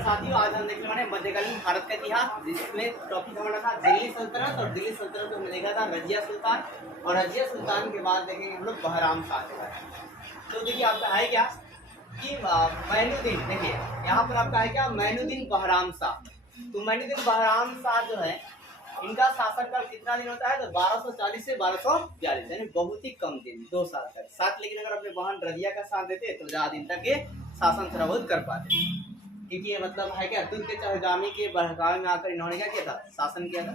नमस्कार साथियों, आज हम देखने वाले मध्यकालीन भारत का इतिहास, जिसमें टॉपिक हमारा था दिल्ली सल्तनत। और दिल्ली सल्तनत को हमने देखा था रजिया सुल्तान, और रजिया सुल्तान के बाद देखेंगे हम लोग बहराम शाह के बारे में। तो देखिए आपका है क्या कि मैनुद्दीन, देखिए यहाँ पर आपका है क्या मैनुद्दीन बहराम शाह। तो मैनुद्दीन बहराम शाह जो है, इनका शासनकाल कितना दिन होता है? तो 1240 से 1242, यानी बहुत ही कम दिन, 2 साल तक साथ। लेकिन अगर अपने बहन रजिया का साथ देते तो ज्यादा दिन तक ये शासन थोड़ा बहुत कर पाते, क्योंकि ये मतलब है क्या तुर्क के चहलगामी के बहकावे में आकर इन्होंने क्या किया था? शासन किया था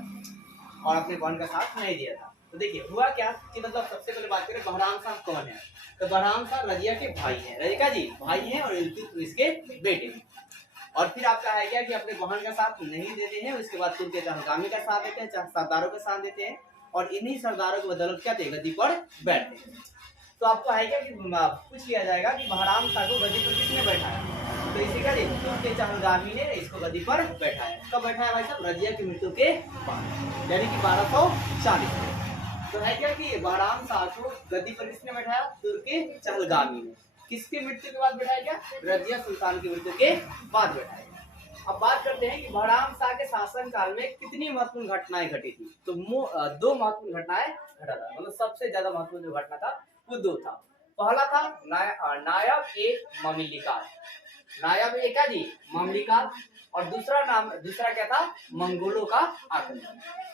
और अपने बहन का साथ नहीं दिया था। तो देखिए हुआ क्या कि मतलब सबसे पहले बात करें बहराम शाह कौन है। तो बहराम शाह रजिया के भाई हैं, रजिया जी भाई हैं और इसके बेटे हैं। और फिर आपका है क्या कि अपने बहन का साथ नहीं देते हैं, उसके बाद तुर्क के चहलगामी का साथ देते हैं, सरदारों का साथ देते हैं, और इन्हीं सरदारों की बदौलत क्या थे? गद्दी पर बैठते हैं। तो आपको है क्या कि पूछ लिया जाएगा कि बहराम शाह को गद्दी पर किसने बैठाया? तो इसी का तुर्क के चहलगामी ने इसको गद्दी पर बैठाया। कब बैठाया भाई साहब? रजिया की मृत्यु के बाद, यानी कि 1240 में। तो है क्या कि बहराम शाह को गद्दी पर किसने बैठाया? तुर्क के चहलगामी ने। किसकी मृत्यु के बाद बैठाया गया? रजिया सुल्तान की मृत्यु के बाद बैठाया गया। अब बात करते हैं कि बहराम शाह के शासन काल में कितनी महत्वपूर्ण घटनाएं घटी थी। तो 2 महत्वपूर्ण घटनाएं घटा था, मतलब सबसे ज्यादा महत्वपूर्ण जो घटना था वो 2 था। पहला था नायब ए ममलिकात, नायब ए क्या जी? ममलिकात। और दूसरा क्या था? मंगोलों का आक्रमण।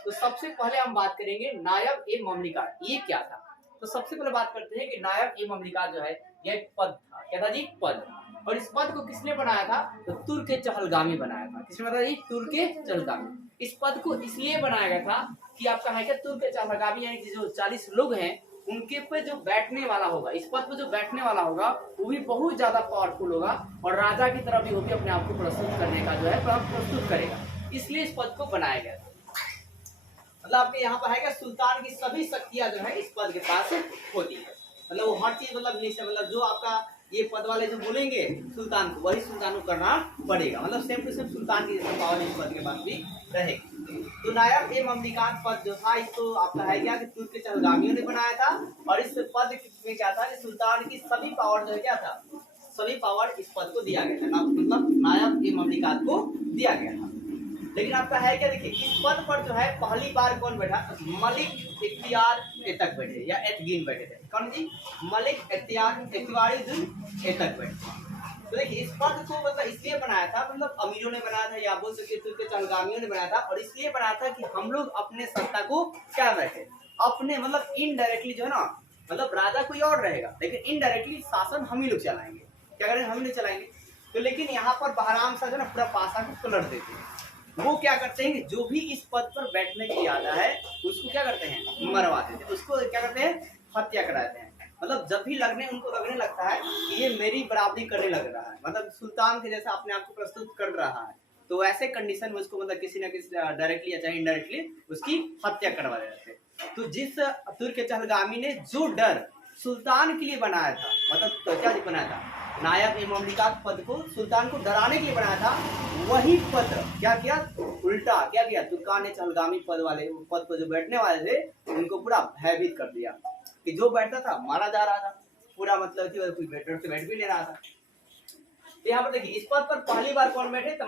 तो सबसे पहले हम बात करेंगे नायब ए ममलिकात, ये क्या था। तो सबसे पहले बात करते हैं कि नायब ए ममलिकात जो है यह एक पद था। क्या था जी? पद। और इस पद को किसने बनाया था? तो तुर्क के चहलगामी बनाया था। किसने बनाया जी? तुर्क के चहलगामी। इस पद को इसलिए बनाया गया था कि आपका है क्या तुर्क के चहलगामी यानी कि जो 40 लोग हैं उनके पे जो बैठने वाला होगा, इस पद पे जो बैठने वाला होगा वो भी बहुत ज्यादा पावरफुल होगा, और राजा की तरह भी वो भी अपने आप को प्रस्तुत करने का जो है प्रस्तुत करेगा। इसलिए इस पद को बनाया गया था। मतलब आपके यहाँ पर है क्या सुल्तान की सभी शक्तियां जो है इस पद के पास होती है। मतलब वो हर चीज मतलब जो आपका ये पद वाले जो बोलेंगे सुल्तान को, वही सुल्तान को करना पड़ेगा। मतलब सेम टू सेम सुल्तान की जैसे पावर इस पद के पास भी रहेगी। तो नायब ए ममलिकात पद जो था इसको आपका है क्या कि तुर्क के चहलगामियों ने बनाया था। और इस पद में क्या था कि सुल्तान की सभी पावर जो है क्या था? सभी पावर इस पद को दिया गया था, मतलब नायब ए ममलिकात को दिया गया था। लेकिन आपका है क्या, देखिए इस पद पर जो है पहली बार कौन बैठा? मलिक इख्तियार एतक बैठे या एतगिन बैठे थे। कौन जी? मलिक इख्तियारुद्दीन एतक बैठे। तो देखिए इस पद को मतलब इसलिए बनाया था, मतलब अमीरों ने बनाया था या बोल सकते तुर्क के चहलगामियों ने बनाया था। और इसलिए बनाया था कि हम लोग अपने सत्ता को क्या बैठे अपने मतलब इनडायरेक्टली जो है ना, मतलब राजा कोई और रहेगा लेकिन इनडायरेक्टली शासन हम ही लोग चलाएंगे। क्या करेंगे? हम ही लोग चलाएंगे। तो लेकिन यहाँ पर बहराम शाह जो ना पूरा पासा को पलट देते हैं। वो क्या करते हैं कि जो भी इस पद पर बैठने की आता है उसको क्या करते हैं? मरवा देते हैं, उसको क्या करते हैं? हत्या कराते हैं। मतलब जब भी उनको लगने लगता है कि ये मेरी बराबरी करने लग रहा है, मतलब सुल्तान के जैसा अपने आप को प्रस्तुत कर रहा है, तो ऐसे कंडीशन में उसको मतलब किसी न किसी डायरेक्टली या चाहे इनडायरेक्टली उसकी हत्या करवा देते हैं। तो जिस तुर्क के चहलगामी ने जो डर सुल्तान के लिए बनाया था, मतलब तो क्या बनाया था? नायब ए ममलिकात पद को सुल्तान को डराने के लिए बनाया था, वही पद क्या किया? उल्टा क्या किया? तुर्कान ने चहलगामी पद पर जो बैठने वाले थे उनको पूरा भयभीत कर दिया कि जो बैठता था मारा जा रहा था पूरा, मतलब कि बैठ भी ले रहा था। तो यहाँ पर देखिए इस पद पर पहली बार कौन बैठे? तो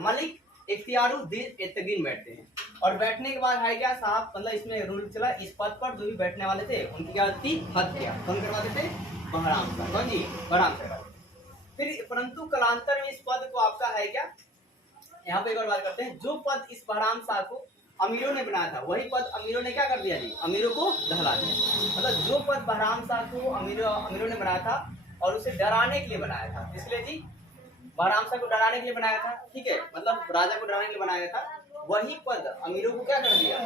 मलिक इख्तियारुद्दीन एतगिन बैठते हैं। और बैठने के बाद है क्या साहब, मतलब इसमें रूल चला, इस पद पर जो भी बैठने वाले थे उनकी क्या थी? हत्या। कौन करवाते थे? बहराम शाह। कौन जी? बहराम शाह। फिर परंतु कालांतर में इस पद को आपका है क्या, यहाँ पे एक और बात करते हैं, जो पद इस बहराम शाह को अमीरों ने बनाया था वही पद अमीरों ने क्या कर दिया जी? अमीरों को दहला दिया। मतलब जो पद बहराम शाह को अमीरों ने बनाया था और उसे डराने के लिए बनाया था, इसलिए जी बहराम शाह को डराने के लिए बनाया था, ठीक है, मतलब राजा को डराने के लिए बनाया था, वही पद अमीरों को क्या कर दिया?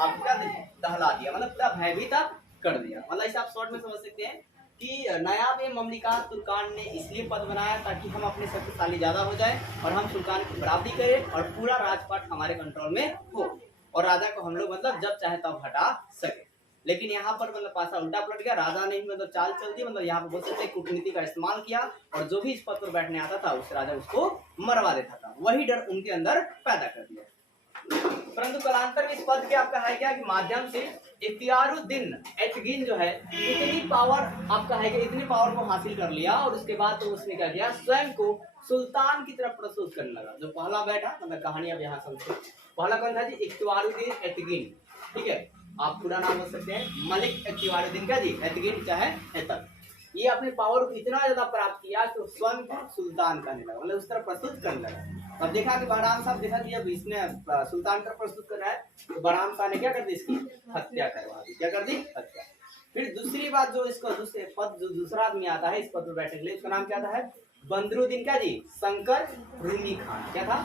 आप क्या दहला दिया, मतलब पूरा भयभीत कर दिया। मतलब इसे आप शॉर्ट में समझ सकते हैं कि नायब ए ममलिकात तुर्कान ने इसलिए पद बनाया ताकि हम अपने शक्तिशाली ज्यादा हो जाए और हम सुल्तान की बराबरी करें और पूरा राजपाट हमारे कंट्रोल में हो और राजा को हम लोग मतलब जब चाहे तब हटा सके। लेकिन यहाँ पर मतलब पासा उल्टा पलट गया, राजा ने मतलब चाल चल दी, मतलब यहाँ पर बोल सकते कूटनीति का इस्तेमाल किया और जो भी इस पद पर बैठने आता था उस राजा उसको मरवा देता था, वही डर उनके अंदर पैदा कर दिया। परंतु कालांतर में इस पद के आपका है क्या कि माध्यम से इख्तियारुद्दीन एतगिन जो है इतनी पावर आपका है कि इतनी पावर को हासिल कर लिया और उसके बाद तो उसने क्या किया, स्वयं को सुल्तान की तरफ प्रस्तुत करने लगा। जो पहला बैठा, मतलब कहानी अब यहाँ समझो। पहला कौन था जी? इख्तियारुद्दीन एतगिन, ठीक है, आप पूरा नाम बोल सकते हैं मलिक इख्तियारुद्दीन का जी, एतगिन चाहे एतक। ये अपने पावर को इतना ज्यादा प्राप्त किया तो स्वयं को सुल्तान कहने लगा, मतलब उस तरह प्रस्तुत करने लगा। तब देखा कि बहराम साहब देखा कि अब इसने सुल्तान तरफ प्रस्तुत कर रहा है, तो बहराम साहब ने क्या कर दी? इसकी हत्या करवा दी। क्या कर दी? हत्या। फिर दूसरी बात, जो इसको दूसरे पद, जो दूसरा आदमी आता है इस पद पर बैठने के लिए, उसका नाम क्या था? है बंदरुद्दीन क्या जी? शंकर रूमी खान। क्या था?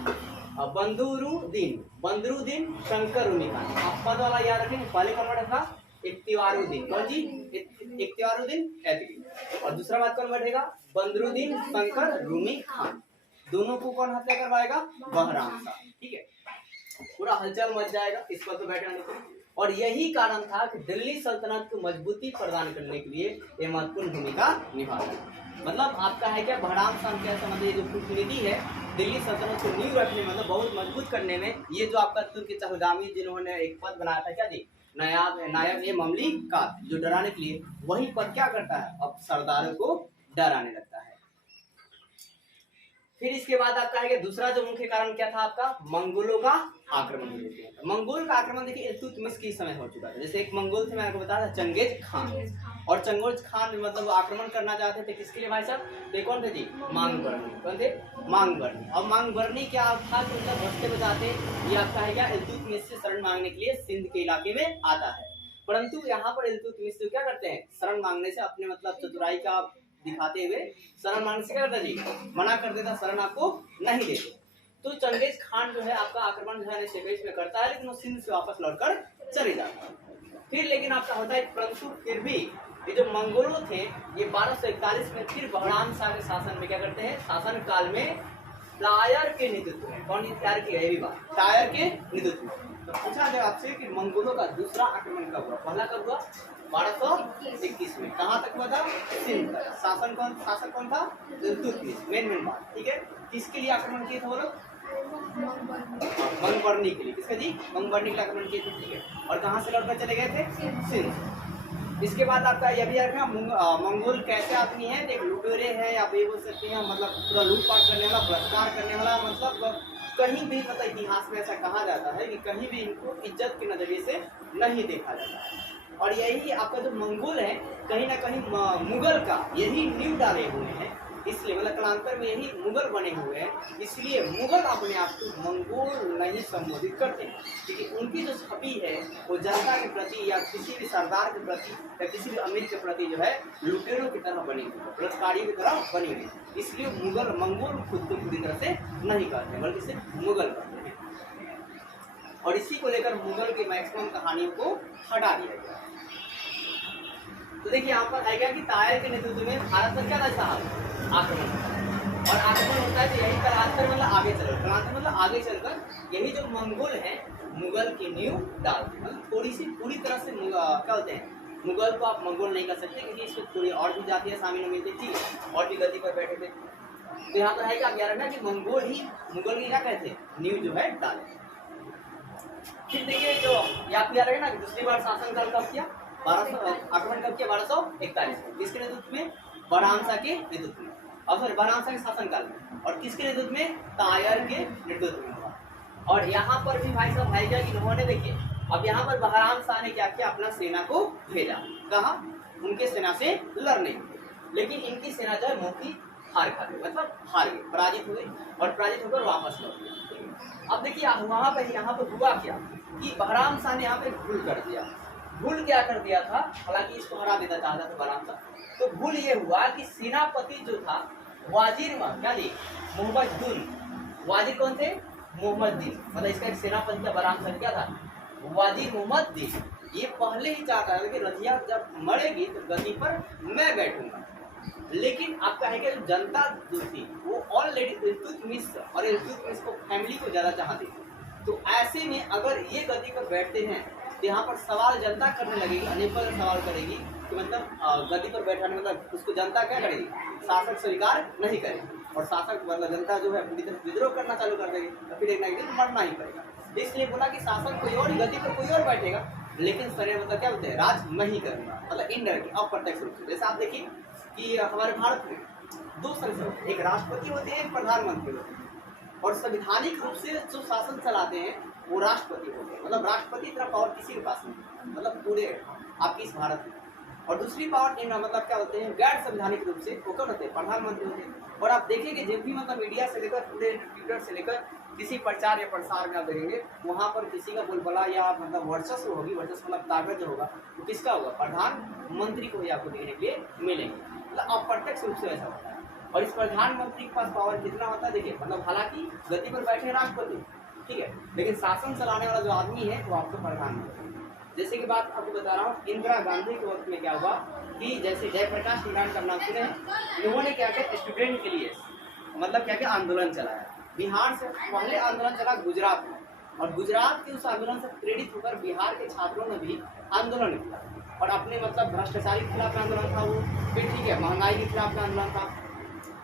बंदरुद्दीन शंकर रूमी खान। आप पद वाला याद रखेंगे, पहले कौन बैठा था? इख्तियारुद्दीन। कौन जी? इख्तियारुद्दीन एतगिन। और दूसरा बात कौन बैठेगा? बंदरुद्दीन शंकर रूमी खान। दोनों को कौन हत्या करवाएगा? बहराम साहब, ठीक है। पूरा हलचल मच जाएगा इस पद पर बैठने को। और यही कारण था कि दिल्ली सल्तनत को मजबूती प्रदान करने के लिए ये महत्वपूर्ण भूमिका निभाता है। मतलब आपका है क्या? बहराम साहब क्या समझ, ये जो कूटनीति है दिल्ली सल्तनत को नींव रखने में, मतलब बहुत मजबूत करने में, ये जो आपका तुर्क चहलगामी जिन्होंने एक पद बनाया था क्या जी? नायब ए ममलिकात, जो डराने के लिए, वही पद क्या करता है? अब सरदारों को डराने लगता है। फिर इसके बाद आपका है कि दूसरा जो मुख्य कारण क्या था आपका? मंगोलों का आक्रमण। मंगोल का आक्रमण देखिए इल्तुतमिश के समय हो चुका था। जैसे एक मंगोल थे, मैंने आपको बताया था, चंगेज खान। और चंगेज खान मतलब आक्रमण करना चाहते थे किसके लिए भाई साहब? ये कौन थे जी? मांगबर्नी। कौन थे? मांगबर्नी। और मांगबर्नी क्या था कि उनका बस्ते बजाते ये आपका है क्या? इल्तुतमिश से शरण मांगने के लिए सिंध के इलाके में आता है। परंतु यहाँ पर इल्तुतमिश क्या करते हैं? शरण मांगने से अपने मतलब चतुराई का दिखाते हुए शरण मांगने से क्या करता जी? मना कर देता, शरण आपको नहीं देते। तो चंगेज खान जो है आपका आक्रमण जो है शेबेश में करता है, लेकिन वो सिंध से वापस लौटकर चले जाता है। फिर लेकिन आपका होता है, परंतु फिर भी ये जो मंगोलों थे ये 1241 में फिर बहराम शाह के शासन में क्या करते हैं? शासन काल में टायर के नेतृत्व में, कौन टायर की है? ये भी बात, टायर के नेतृत्व में। तो पूछा जाए आपसे कि मंगोलों का दूसरा आक्रमण कब हुआ? पहला कब हुआ? 1221 में। कहाँ तक हुआ था? सिंध तक। शासक कौन था? इल्तुतमिश। मेन बात, ठीक है। किसके लिए आक्रमण किए थे वो लोग? मंगबर्नी के लिए। किसका जी? मंगबर्नी के लिए आक्रमण किए थे, ठीक है। और कहाँ से लौटकर चले गए थे? सिंध। इसके बाद आपका यह भी रखना, मंगोल कैसे आदमी है? एक लुटेरे है, आप ये बोल सकते हैं, मतलब पूरा लूटपाट करने वाला, बलात्कार करने वाला, मतलब कहीं भी मतलब इतिहास में ऐसा कहा जाता है कि कहीं भी इनको इज्जत के नजरिए से नहीं देखा जाता है। और यही आपका जो मंगोल है कहीं ना कहीं मुगल का यही नींव डाले हुए हैं, इसलिए मतलब कालांतर में यही मुगल बने हुए हैं, इसलिए मुगल अपने आप को मंगोल नहीं संबोधित करते, क्योंकि उनकी जो छवि है वो जनता के प्रति या किसी भी सरदार के प्रति या किसी भी अमीर के प्रति जो है लुटेरों की तरह बनी हुई है, बलात्कारियों की तरह बनी हुई है। इसलिए मंगोल खुद को पूरी तरह से नहीं करते, बल्कि सिर्फ मुगल करते हैं। और इसी को लेकर मुगल की मैक्सिमम कहानियों को हटा दिया गया। तो देखिए यहाँ पर है क्या कि तायर के नेतृत्व में भारत पर क्या था? आक्रमण। और आक्रमण होता है तो यही कालांतर मतलब आगे चलकर, कालांतर मतलब आगे चलकर यही जो मंगोल है मुगल की नींव डालते हैं। मतलब थोड़ी सी पूरी तरह से क्या होते हैं, मुगल को आप मंगोल नहीं कर सकते, क्योंकि इसमें थोड़ी और भी जातियाँ शामिल हुई थी, ठीक है, और भी गद्दी पर बैठे थे। तो यहाँ पर है कि आप याद रखना कि मंगोल ही मुगल की क्या कहते हैं? नींव जो है डाले। फिर देखिए जो आप याद रखना कि दूसरी बार शासनकाल कब किया? आक्रमण कब किया? 1241 में। किसके नेतृत्व में? बहराम शाह के नेतृत्व में। और सॉरी बहराम शाह के शासनकाल में। और किसके नेतृत्व में? तायर के नेतृत्व में हुआ। और यहाँ पर भी भाई साहब भाई क्या कि उन्होंने देखिए अब यहाँ पर बहराम शाह ने क्या किया? अपना सेना को भेजा। कहाँ? उनके सेना से लड़ने। लेकिन इनकी सेना जो है मोटी हार खा गई, मतलब हार गए, पराजित हुए और पराजित होकर वापस लौट गए। अब देखिए वहाँ पर हुआ क्या कि बहराम शाह ने यहाँ पे भूल कर दिया। भूल क्या कर दिया था? हालांकि इसको हरा देना चाहता था बहराम शाह, तो भूल ये हुआ कि सेनापति जो था वाजिर क्या जी? मोहम्मद दिन। वाजिर कौन थे? मोहम्मद दिन। मतलब इसका एक सेनापति का बहराम शाह क्या था? वाजिर मोहम्मद दिन। ये पहले ही चाहता है कि रजिया जब मरेगी तो गद्दी पर मैं बैठूंगा। लेकिन आपका है कि जनता जो थी वो ऑलरेडी इल्तुतमिश और इल्तुतमिश को फैमिली को ज्यादा चाहती थी। तो ऐसे में अगर ये गद्दी पर बैठते हैं तो यहाँ पर सवाल जनता करने लगेगी, अनेकों सवाल करेगी कि मतलब गद्दी पर बैठाने मतलब उसको जनता क्या करेगी? शासक स्वीकार नहीं करेगी, और शासक मतलब जनता जो है पूरी तरह विद्रोह करना चालू कर देगी, तो फिर एक ना एक दिन मरना ही पड़ेगा। इसलिए बोला कि शासक कोई और, गद्दी पर कोई और बैठेगा, लेकिन शरीर मतलब क्या बोलते हैं? राज नहीं करेगा, मतलब इनडायरेक्टली अप्रत्यक्ष रूप से। जैसे आप देखिए कि हमारे भारत में दो संसद होते हैं, एक राष्ट्रपति होते हैं, एक प्रधानमंत्री होते हैं। और संवैधानिक रूप से जो शासन चलाते हैं वो राष्ट्रपति होते हैं, मतलब राष्ट्रपति इतना पावर किसी के पास नहीं, मतलब पूरे आपके इस भारत में। और दूसरी पावर इन मतलब क्या होते हैं गैर संवैधानिक रूप से, वो कौन होते हैं, प्रधानमंत्री होते हैं। और आप देखेंगे जब भी मतलब मीडिया से लेकर पूरे ट्विटर से लेकर किसी प्रचार या प्रसार में आप देखेंगे वहाँ पर किसी का बोलबाला या मतलब वर्चस्व होगी, वर्चस्व मतलब ताकत जो होगा वो किसका होगा, प्रधानमंत्री को ही आपको देखने के लिए मिलेंगे, मतलब अप्रत्यक्ष रूप से ऐसा होता है। और इस प्रधानमंत्री के पास पावर कितना होता है देखिए, मतलब हालांकि गद्दी पर बैठे राष्ट्रपति, ठीक है, लेकिन शासन चलाने वाला जो आदमी है वो आपको प्रधानमंत्री। जैसे कि बात आपको बता रहा हूँ, इंदिरा गांधी के वक्त में क्या हुआ कि जैसे जयप्रकाश नारायण का नाम सुने, इन्होंने क्या किया, स्टूडेंट के लिए मतलब क्या किया, आंदोलन चलाया। बिहार से पहले आंदोलन चला गुजरात में, और गुजरात के उस आंदोलन से प्रेरित होकर बिहार के छात्रों ने भी आंदोलन किया और अपने मतलब भ्रष्टाचार के खिलाफ आंदोलन था वो, फिर ठीक है महंगाई के खिलाफ आंदोलन था,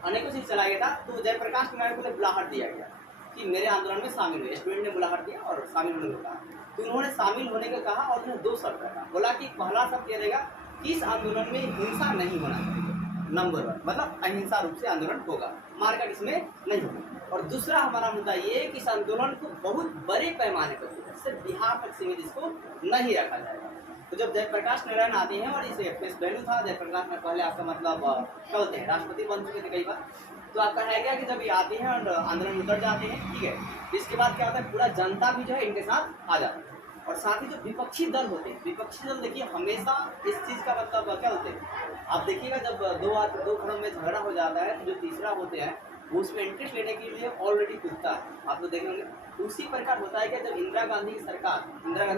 अनेकों चीज चलाया गया था। तो जयप्रकाश नारायण को बुलाहट दिया गया कि मेरे आंदोलन में शामिल हुए, स्टूडेंट ने बुलाहट दिया और शामिल होने को कहा। तो उन्होंने शामिल होने का कहा और उन्हें 2 शर्त रखा, बोला कि पहला शर्त यह रहेगा कि इस आंदोलन में हिंसा नहीं होना चाहिए, नंबर 1, मतलब अहिंसा रूप से आंदोलन होगा, मारकाट इसमें नहीं होगा। और दूसरा हमारा मुद्दा ये कि इस आंदोलन को बहुत बड़े पैमाने पर सिर्फ बिहार तक सीमित इसको नहीं रखा जाएगा। तो जब जयप्रकाश नारायण आते हैं, और इसे फेस वैल्यू था, जयप्रकाश में पहले आपका मतलब क्या होते हैं, राष्ट्रपति बन चुके थे कई बार, तो आपका है क्या कि जब ये आते हैं और आंदोलन उतर जाते हैं, ठीक है, इसके बाद क्या होता है, पूरा जनता भी जो है इनके साथ आ जाती है। और साथ ही जो विपक्षी दल होते हैं, विपक्षी दल देखिए हमेशा इस चीज़ का मतलब क्या होते हैं, आप देखिएगा जब दो खड़ों में झगड़ा हो जाता है तो जो तीसरा होते हैं वो उसमें इंटरेस्ट लेने के लिए ऑलरेडी कूदता है, आप तो देखेंगे। उसी प्रकार होता है कि जब इंदिरा गांधी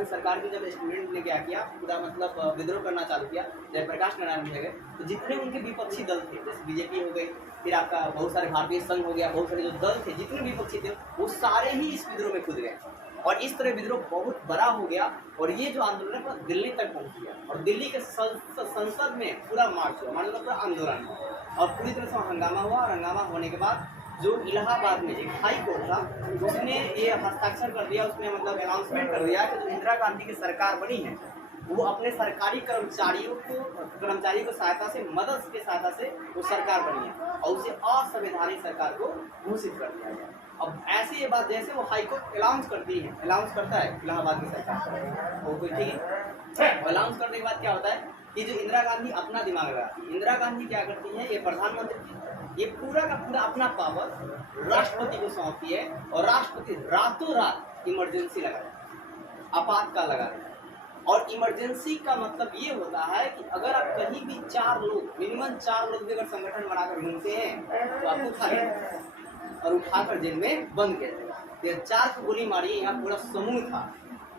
सरकार की जब स्टूडेंट ने क्या किया, पूरा मतलब विद्रोह करना चालू किया, जयप्रकाश नारायण हो गए, तो जितने उनके विपक्षी दल थे, जैसे बीजेपी हो गई, फिर आपका बहुत सारे भारतीय संघ हो गया, बहुत सारे जो दल थे जितने विपक्षी थे वो सारे ही इस विद्रोह में कूद गए। और इस तरह विद्रोह बहुत बड़ा हो गया और ये जो आंदोलन है दिल्ली तक पहुंच गया, और दिल्ली के संसद में पूरा मार्च हुआ, मतलब पूरा आंदोलन हुआ और पूरी तरह से हंगामा हुआ। और हंगामा होने के बाद जो इलाहाबाद में एक हाई कोर्ट था उसने ये हस्ताक्षर कर दिया, उसने मतलब अनाउंसमेंट कर दिया कि जो इंदिरा गांधी की सरकार बनी है वो अपने सरकारी कर्मचारी को सहायता से, मदद के सहायता से वो सरकार बनी है और उसे असंवैधानिक सरकार को घोषित कर दिया गया। अब ऐसी ये बात जैसे वो हाई कोर्ट अनाउंस करता है इलाहाबाद की सरकार वो कोई, ठीक है, अनाउंस करने के बाद क्या होता है कि जो इंदिरा गांधी अपना दिमाग लगाती है, इंदिरा गांधी क्या करती है, ये प्रधानमंत्री ये पूरा का पूरा अपना पावर राष्ट्रपति को सौंपती है और राष्ट्रपति रातों रात इमरजेंसी लगा देता है, आपातकाल लगा देता है। और इमरजेंसी का मतलब ये होता है कि अगर आप कहीं भी 4 लोग मिनिमम 4 लोग भी अगर संगठन बनाकर घूमते हैं तो आपको उठा लेंगे और उठाकर जेल में बंद किया जाएगा। ये 4 को गोली मारी, यहाँ पूरा समूह था,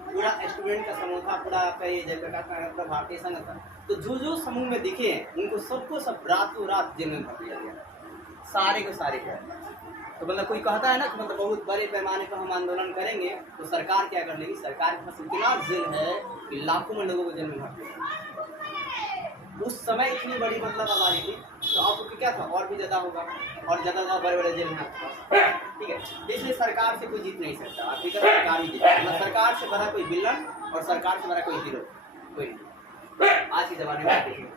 पूरा स्टूडेंट का समूह था, पूरा आपका ये जयप्रकाश नारायण का भारतीय संघ था, तो जो समूह में दिखे हैं उनको सबको सब रातों रात जेल में भर दिया गया, सारे को सारे को। तो मतलब कोई कहता है ना कि मतलब बहुत बड़े पैमाने पर हम आंदोलन करेंगे तो सरकार क्या कर लेगी, सरकार के पास इतना जेल है कि लाखों में लोगों को जेल में भर देगा। उस समय इतनी बड़ी मतलब आबादी थी, तो अब क्या था और भी ज़्यादा होगा और ज़्यादा बड़े बड़े जेल में, ठीक है। इसलिए सरकार से कोई जीत नहीं सकता, हकीकत सरकार ही जीत, मतलब सरकार से बड़ा कोई विलन और सरकार से बड़ा कोई हीरो कोई नहीं आज के ज़माने में। देखिए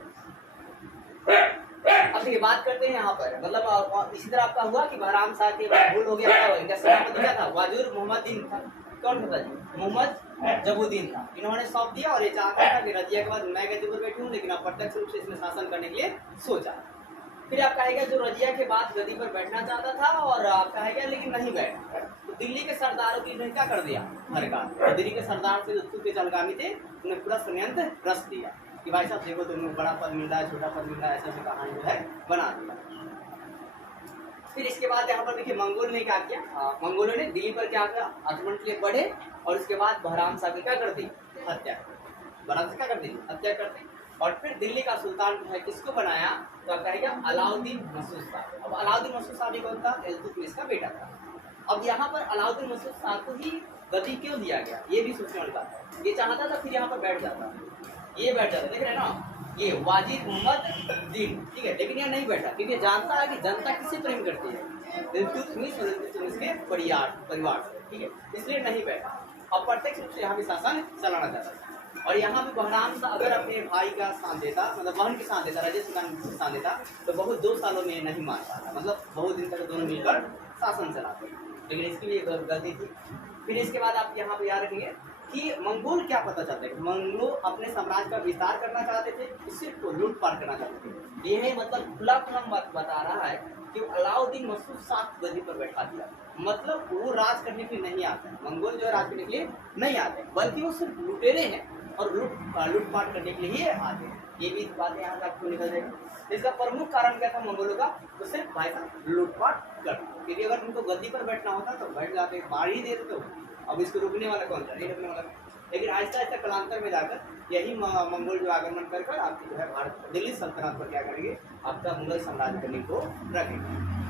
अब देखिए बात करते हैं यहाँ पर, मतलब इसी तरह आपका हुआ कि बहराम शाह के भूल हो गया था, इनका सभापति क्या था, वाजुर मोहम्मद दिन था, कौन था जी, मोहम्मद जबुद्दीन था। इन्होंने सौंप दिया और ये चाहता था कि रजिया के बाद मैं गद्दी पर बैठूं, लेकिन अप्रत्यक्ष रूप से इसने शासन करने के लिए सोचा। फिर आप कहेगा जो रजिया के बाद गद्दी पर बैठना चाहता था और आप कहेगा लेकिन नहीं बैठा, तो दिल्ली के सरदारों की ने क्या कर दिया हरकत, दिल्ली के सरदार से जो के जलगामी थे उन्हें पूरा षड्यंत्र रच दिया कि भाई साहब देखो तुम्हें बड़ा पद मिल रहा है, छोटा पद मिल रहा है, ऐसा कहानी जो है बना दिया। फिर इसके बाद यहाँ पर देखिए मंगोल ने क्या किया, मंगोलों ने दिल्ली पर क्या किया, आक्रमण के लिए बढ़े और उसके बाद बहराम शाह की क्या कर दी, हत्या, बहराम शाह क्या कर दी, हत्या कर दी। और फिर दिल्ली का सुल्तान जो है किसको बनाया, तो कहेगा अलाउद्दीन मसूद शाह। अब अलाउद्दीन मसूद शाह भी कौन था, इल्तुतमिश का बेटा था। अब यहाँ पर अलाउद्दीन मसूद शाह को ही गद्दी क्यों दिया गया, ये भी सोचने वाली बात है। ये चाहता था फिर यहाँ पर बैठ जाता, ये बैठ जाता, देख रहे हैं ना, ये वाजिद मोहम्मद दिन, ठीक है, लेकिन यह नहीं बैठा क्योंकि जानता है कि जनता किससे प्रेम करती है, इल्तुतमिश और इल्तुतमिश के परिवार से, ठीक है, इसलिए नहीं बैठा। अप्रत्यक्ष रूप से यहाँ भी शासन चलाना चाहता था। और यहाँ पे बहराम शाह अगर अपने भाई का साथ देता, मतलब बहन के साथ देता, रजिया सुल्तान के साथ देता, तो बहुत 2 सालों में नहीं मार पाता, मतलब बहुत दिन तक दोनों मिलकर शासन चलाते। लेकिन इसकी भी एक गलती थी। फिर इसके बाद आप यहाँ पे याद रखेंगे कि मंगोल क्या पता चाहते थे, मंगोल अपने साम्राज्य का विस्तार करना चाहते थे, सिर्फ लूटपाट करना चाहते थे। यही मतलब खुला खुला बता रहा है कि अलाउद्दीन मसूद शाह गद्दी पर बैठा दिया, मतलब वो राज करने के लिए नहीं आते हैं, मंगोल जो है राज करने के लिए नहीं आते, बल्कि वो सिर्फ लुटेरे हैं और लूटपाट करने के लिए ही आते हैं। ये भी बातें यहाँ से आपको निकल जाएगी। इसका प्रमुख कारण क्या था मंगोलों का, तो सिर्फ भाई साहब लूटपाट करना, क्योंकि अगर उनको गद्दी पर बैठना होता तो बैठ जाते, बाढ़ ही दे देते। अब इसको रोकने वाला कौन था, नहीं रोकने वाला। लेकिन आहिस्ता आहिस्ता कालांतर में जाकर यही मंगोल जो आगमन कर आपकी जो है भारत दिल्ली सल्तनत पर क्या करेंगे, आपका मुगल साम्राज्य करने को रखेंगे।